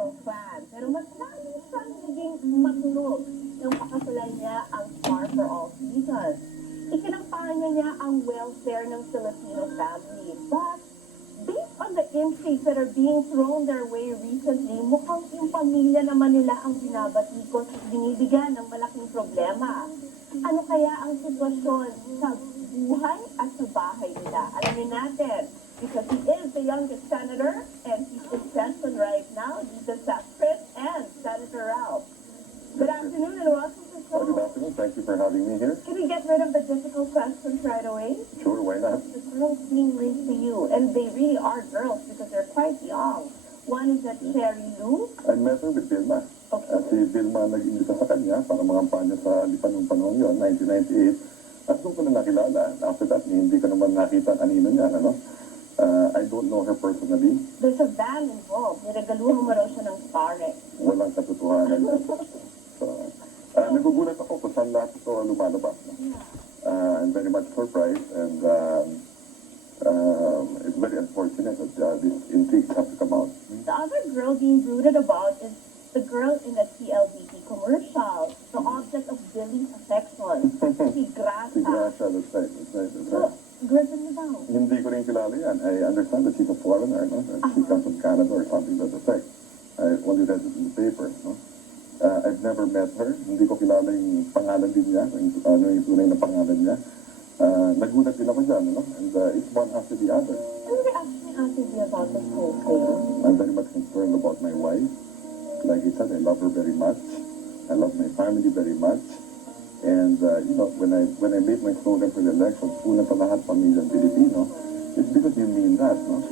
political fan. Pero mas lalo siyang naging matulog nang pakasalan niya ang Star for All Seasons. Ikinampanya niya ang welfare ng Filipino family. But based on the intakes that are being thrown their way recently, mukhang yung pamilya naman nila ang binabatikos at binibigyan ng malaking problema. Ano kaya ang sitwasyon sa buhay at sa bahay nila? Alamin natin, because he is the youngest senator and he's in session right now. Dito sa Kris and Senator Ralph. Good afternoon and welcome to the show. Good afternoon. Thank you for having me here. Can we get rid of the difficult questions right away? Sure, why not? The girls being linked to you, and they really are girls because they're quite young. One is that Cherry Lou. I met her with Vilma. Okay. Si Vilma nag-imbita sa kanya para mangampanya sa lipan ng panahon yun, 1998. At doon ko na nakilala. After that, hindi ko naman nakita ang anino niya, ano? I don't know her personally. There's a van involved. Niregaluhan mo raw siya ng Starek. Walang katotohanan. So, nagugulat ako kung saan lahat ito lumalabas. No? I'm very much surprised and it's very unfortunate that these intrigues have to come out. The other girl being brooded about is the girl in the TLBT commercial, the object of Billy's affection, si Gracia. Si Gracia, that's right. So, gripping niyo daw. Hindi ko rin kilala yan. I understand that she's a foreigner, no? That she comes from Canada or something to that effect. I only read it in the paper, no? I've never met her. Hindi ko kilala yung pangalan din niya, ano yung tunay na pangalan niya. Nagulat din ako dyan, no? And it's one after the other. And we actually asked you about this whole thing. I'm very much concerned about my wife. Like I said, I love her very much. I love my family very much. And, you know, when I made my slogan for the elections, una sa lahat, pamilyang Pilipino, it's because you mean that, no?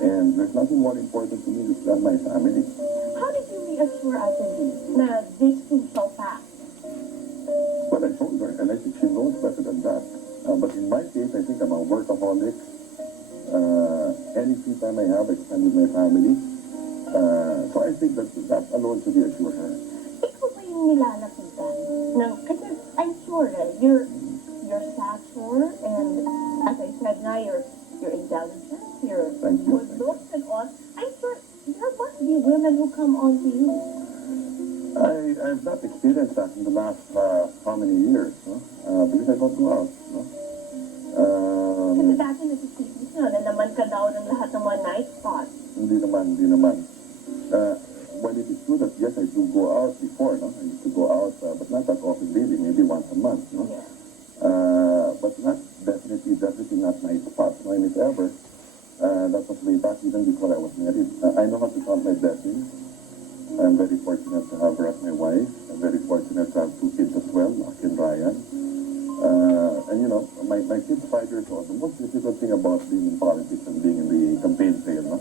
And there's nothing more important to me than my family. How did you reassure Ate Lee na this too shall pass? Well, I told her, and I think she knows better than that. But in my case, I think I'm a workaholic. Any free time I have, I spend with my family. So I think that alone should reassure her. Ikaw ba yung nilalapitan? Kasi I'm sure your stature and as I said na, your intelligence, your good looks and all, I'm sure there must be women who come on to you. I've not experienced that in the last how many years, no? Because I don't go out, no? Kasi dati nasisipis nyo na naman ka daw ng lahat ng mga night spots. Hindi naman. Well, it is true that yes, I do go out before, no? I used to go out, but not that often really, maybe once a month, no? Yeah. But not definitely not night spots, no? And if ever, that was way back even before I was married. I know how to count my blessings. I'm very fortunate to have her as my wife. I'm very fortunate to have 2 kids as well, Mark and Ryan. And you know, my kids 5 years old. The most difficult thing about being in politics and being in the campaign trail, no?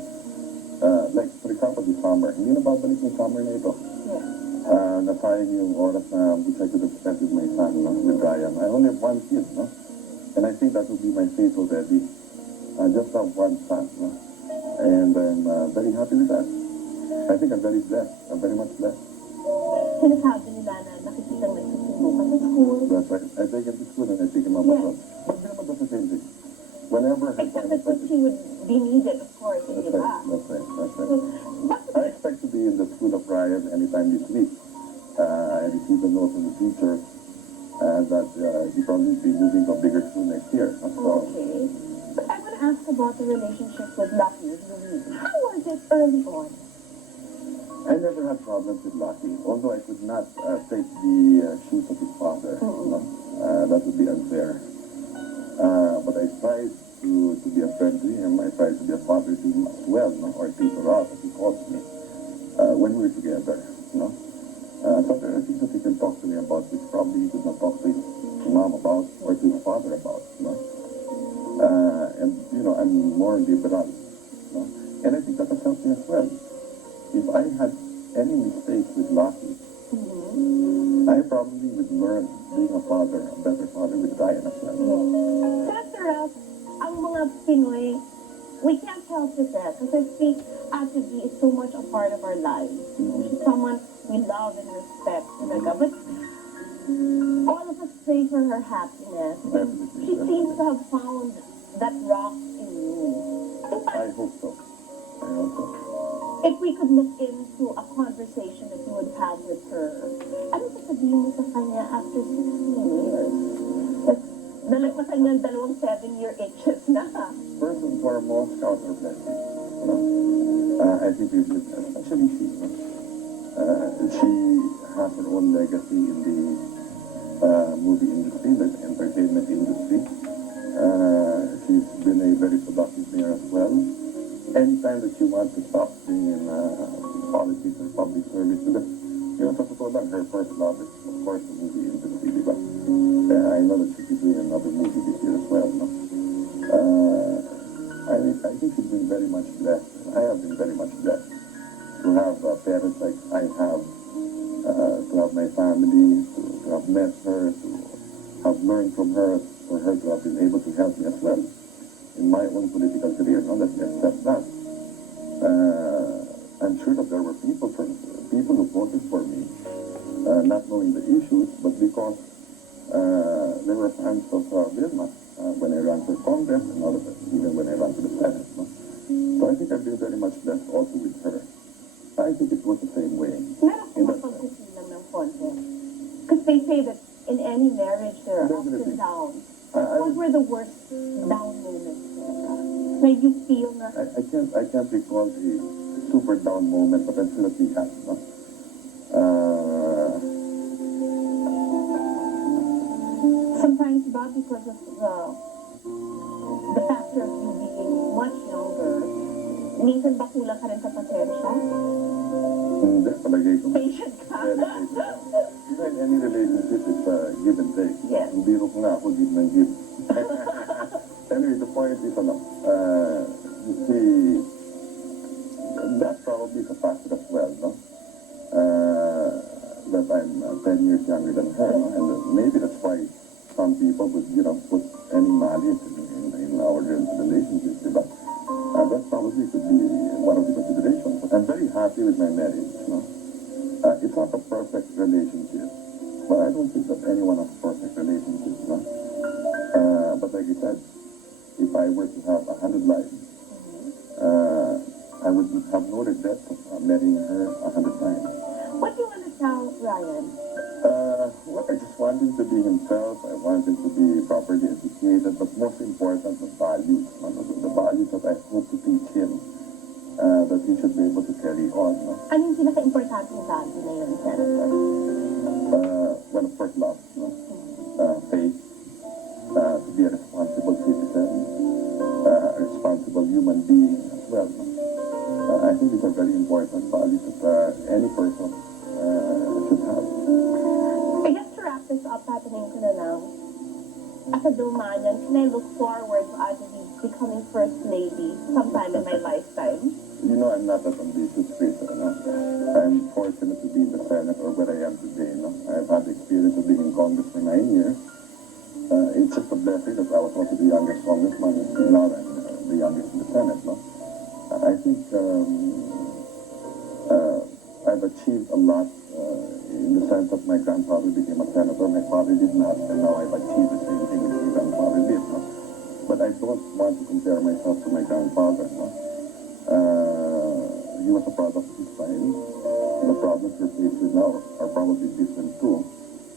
Like, for example, this summer. Hindi na babalik yung summer na ito. Yeah. Nasayang yung oras na which I could have spent with my son, no? With Ryan. I only have 1 kid, no? And I think that would be my fate already. I just have 1 son, no? And I'm very happy with that. I think I'm very blessed. I'm very much blessed. Sinasabi nila na nakikita nagsusundo ka sa school. That's right. I take him to school and I take him up as well. But Vilma does the same thing. Whenever her Except time that when she would be needed, of course, in That's right. Iba. That's right. So, I expect to be in the school of Ryan anytime this week. I received a note from the teacher that he probably be moving to a bigger school next year. So, okay. But I want to ask about the relationship with Lucky Louise. How was it early on? I never had problems with Lucky, although I could not take the shoes of his father. No? That would be unfair. But I tried to be a friend to him. I tried to be a father to him as well, no? Or Tito Ralph, as he calls me, when we were together. No? So there are things that he can talk to me about which probably he could not talk to his mom about or to his father about. No? And, you know, I'm more liberal. No? And I think that has helped me as well. If I had any mistakes with Lucky, I probably would learn being a father, a better father with Ryan as well. Senator Ralph, ang mga Pinoy, we can't help it because I think Ate B is so much a part of our lives. She's someone we love and respect. But all of us pray for her happiness. And she seems to have found that rock in you. I hope so. if we could look into a conversation that you would have with her, ano sasabihin mo sa kanya after 16 years? Nalagpasan niya ang dalawang 7-year itches na. First and foremost, count our blessings. You know? I think especially she has her own legacy in the movie industry, the entertainment industry. She's been a very productive mayor as well. Anytime that she wants to stop being in politics or public service, because, you know, sa totoo lang, her first love is, of course, the movie industry, di ba? I know that she'll be doing another movie this year as well, no? I think she's been very much blessed. I have been very much blessed to have parents like I have, to have my family, to have met her, to have learned from her, for her to have been able to help me as well in my own political career. Not that we accept that. I'm sure that there were people who voted for me, not knowing the issues, but because they were fans of Vilma when I ran for Congress and all of it, even when I ran to the Senate. No? So I think I've been very much blessed also with her. I think it was the same way. Meron kong mapagkukulang ng konti. Because they say that in any marriage there are ups and downs. What were the worst down moments? Like you feel na... I can't recall a super down moment, but I'm sure that we had. No? Sometimes, ba, because of the factor of you being much younger, minsan ba kulang ka rin sa pasensya? Hindi, palagay ko. Patient ka? Even in any relationship, it's give and take. Yes. Hindi ro nga ako give and give. Anyway, the point is, you see, that probably is a factor as well, no? That I'm 10 years younger than her, no? And maybe that's why some people would, you know, put any malice in our relationship, diba? That probably could be one of the considerations. But I'm very happy with my marriage, no? It's not a perfect relationship, but I don't think that anyone has a perfect relationship, no? But like you said, if I were to have 100 lives, I would have no regrets of marrying her 100 times. What do you want to tell Ryan? Well, I just want him to be himself. I want him to be properly educated, but most important, the values. The values that I hope to teach him, that he should be able to carry on. No? Ano yung pinaka-importanting value na yun, Senator? Well, of course, love. No? Faith. To be a responsible citizen. A responsible human being as well. No? I think these are very important values that any person should have. I guess to wrap this up, tatanungin ko na lang, as a Vilmanian, can I look forward to actually becoming First Lady sometime in my lifetime? You know, I'm not that ambitious, Kris. I'm fortunate to be in the Senate or where I am today. No? I've had the experience of being in Congress for 9 years. It's just a blessing that I was also the youngest congressman, and now I'm the youngest in the Senate. No? I think I've achieved a lot in the sense that my grandfather became a senator, my father did not, and now I've achieved the same thing as my grandfather did. No? But I don't want to compare myself to my grandfather. No? He was a product of his time. The problems we're faced with now are probably different too.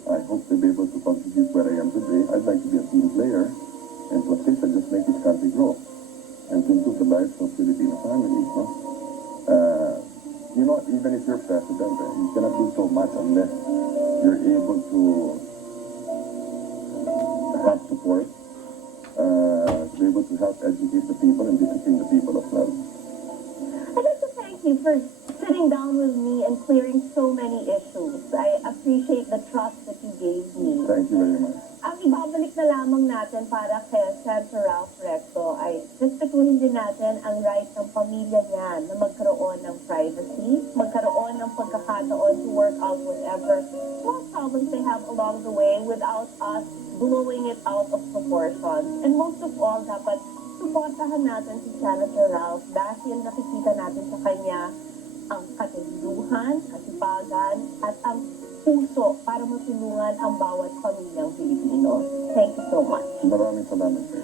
I hope to be able to contribute where I am today. I'd like to be a team player and to assist and just make this country grow and to improve the lives of Filipino families. No? You know, even if you're president, you cannot do so much unless you're able to have support, to be able to help educate the people and discipline the people as well. I'd like to thank you for sitting down with me and clearing so many issues. I appreciate the trust that you gave me. Thank you very much. Ang ibabalik na lamang natin para kay Senator Ralph Recto ay respetuhin din natin ang right ng pamilya niya na magkaroon ng privacy, magkaroon ng pagkakataon to work out whatever small problems they have along the way without us blowing it out of proportion. And most of all, dapat suportahan natin si Senator Ralph dahil nakikita natin sa kanya ang katuluhan, kasipagan, at ang puso para matulungan ang bawat pamilyang Pilipino. Thank you so much. Maraming salamat.